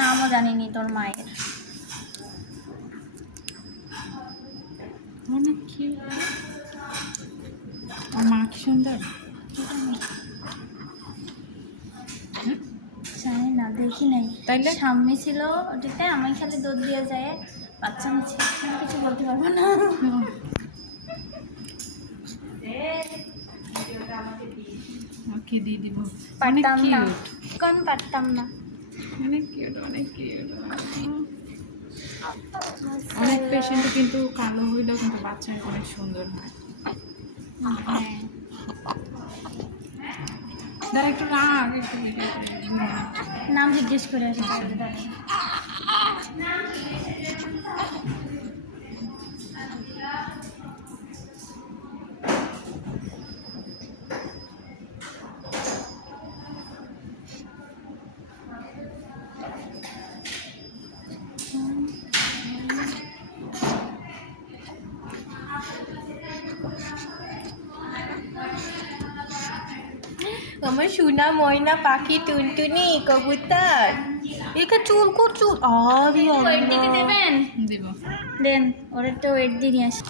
নামও জানিনি তোর মায়ের। অনেক কিউট। আর মা কি সুন্দর। জানি না, দেখি নাই। তাইলে? সামনে ছিল ওটাতে, আমি খালি দুধ দিয়ে যায় বাচ্চা নিচ্ছে, আমি কিছু বলতে পারবো না। ওকে দিয়ে দিব। অনেক পারতাম না, কিউট, কোন পারতাম না। অনেক কিউট, অনেক কিউট। অনেক পেশেন্ট কিন্তু কালো হইলেও কিন্তু বাচ্চা অনেক সুন্দর হয়। হ্যাঁ, দাঁড়া একটু রাগ, একটু নাম জিজ্ঞেস করে আসি তাহলে দাঁড়াই। আমার সোনা ময়না পাখি টুনটুনি কবুতর, একে চুল কর চুল। আরে ওয়েট দিতে দেবেন? দিব। দেন, ওরা তো ওয়েট দিয়ে নিয়ে আসি।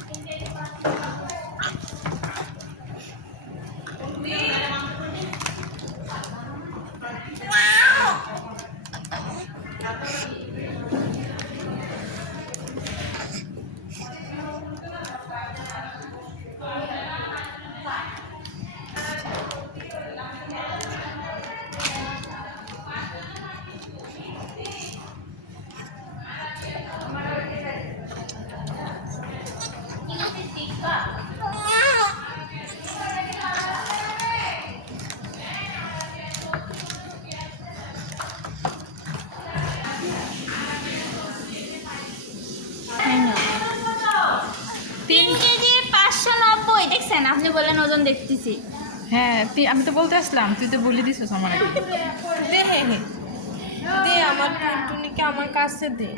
হ্যাঁ না, 3 কেজি 590। দেখছেন, আপনি বললেন ওজন দেখতেছি। হ্যাঁ, আমি তো বলতে আসলাম, তুই তো বলে দিছিস আমার আগে। দে, হ্যাঁ হ্যাঁ দে, আমার টুনটুনিকে আমার কাছে দে।